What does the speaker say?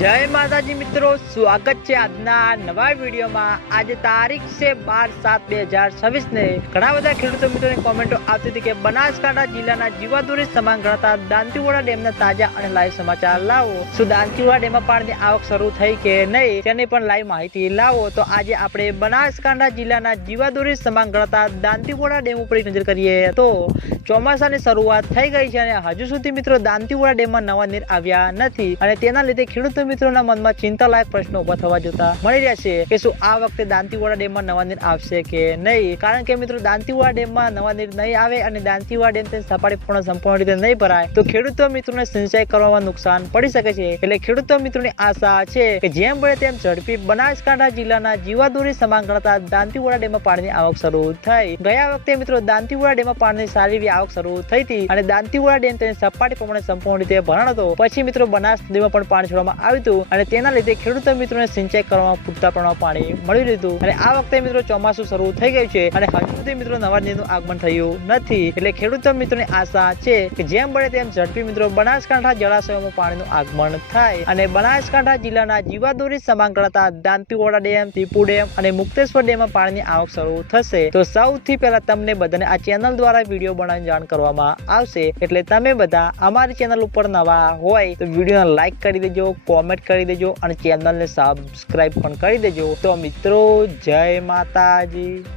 जय माताजी मित्रों, स्वागत है આજના નવા વિડીયોમાં। આજે તારીખ છે 12/7/2026 ને ઘણા બધા ખેડૂતો મિત્રોની કોમેન્ટો આવતી હતી કે બનાસકાંઠા જિલ્લાના જીવાદોરી સમાન ગણાતા દાંતીવાડા ડેમના તાજા અને લાઈવ સમાચાર લાવો। શું દાંતીવાડા ડેમમાં પાણીની આવક શરૂ થઈ કે નહીં તેની પણ લાઈવ માહિતી લાવો। તો આજે આપણે બનાસકાંઠા જિલ્લાના જીવાદોરી સમાન ગણાતા દાંતીવાડા ડેમ ઉપર નજર કરીએ તો ચોમાસાની શરૂઆત થઈ ગઈ છે અને હજુ સુધી મિત્રો દાંતીવાડા ડેમમાં નવા નીર આવ્યા નથી અને તેના લીધે ખેડૂતો મિત્રોના મનમાં ચિંતાલાયક પ્રશ્નો ઉભા થવા જોતા મળી રહ્યા છે કે શું આ વખતે દાંતીવાડા ડેમમાં નવા નીર આવશે કે નહીં। કારણ કે મિત્રો દાંતીવાડા ડેમમાં નવા નીર નહીં આવે અને દાંતીવાડા ડેમ તેની સપાટી સંપૂર્ણ રીતે નહીં ભરાય તો ખેડૂતો મિત્રોને સિંચાઈ કરવામાં નુકસાન પડી શકે છે। એટલે ખેડૂતો મિત્રોની આશા છે કે જેમ બને તેમ ઝડપી બનાસકાંઠા જિલ્લાના જીવાદોરી સમાન ગણાતા દાંતીવાડા ડેમમાં પાણીની આવક શરૂ થઈ। ગયા વખતે મિત્રો દાંતીવાડા ડેમમાં પાણીની સારી એવી આવક શરૂ થઈ હતી અને દાંતીવાડા ડેમ તેની સપાટી પ્રમાણે સંપૂર્ણ રીતે ભરાણો હતો। પછી મિત્રો બનાસ નદીમાં પણ પાણી છોડવામાં આવ્યું હતું અને તેના લીધે ખેડૂતો મિત્રોને સિંચાઈ કરવામાં પૂરતા પ્રમાણમાં પાણી મળી રહ્યું અને આ વખતે મિત્રો ચોમાસું શરૂ થઈ ગયું છે અને હજુ સુધી મિત્રો નવા નીરનું આગમન થયું નથી। એટલે ખેડૂતો મિત્રોની આશા છે કે જેમ બને તેમ ઝડપી મિત્રો બનાસકાંઠા જળાશયોમાં પાણીનું આગમન થાય અને બનાસકાંઠા જિલ્લાના જીવાદોરી સમાન ગણાતા દાંતીવાડા ડેમ, ટીપુ ડેમ અને મુક્તેશ્વર ડેમમાં પાણીની આવક શરૂ થશે। તો સૌથી પહેલા તમને બધાને આ ચેનલ દ્વારા વિડીયો બનાવીને જાણ કરવામાં આવશે। એટલે તમે બધા અમારી ચેનલ ઉપર નવા હોય તો વિડીયોને લાઈક કરી દેજો, કોમેન્ટ કરી દેજો અને ચેનલને સબસ્ક્રાઇબ પણ કરી દેજો। તો મિત્રો જય માતાજી।